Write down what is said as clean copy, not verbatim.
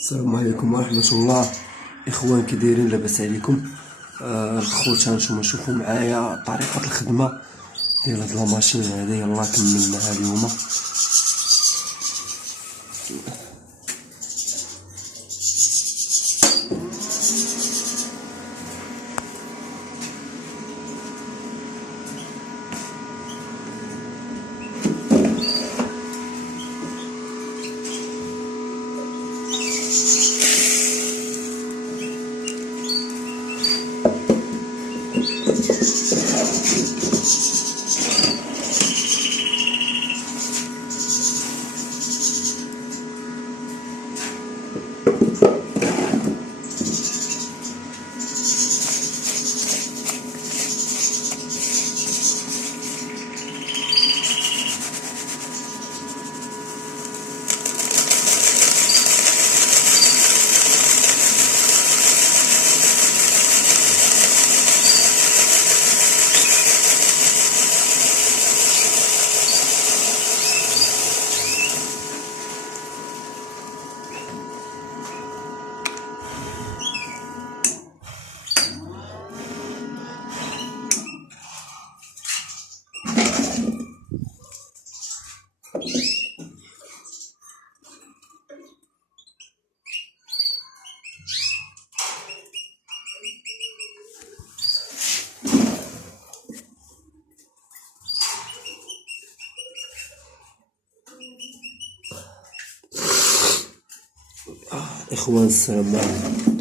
السلام عليكم ورحمة الله. إخوان كي دايرين؟ لاباس عليكم؟ الخوت هانتوما شوفوا معايا طريقة الخدمة ديال هاد لاماشين هادي. يلا كملناها اليوم. إخوان السلام عليكم.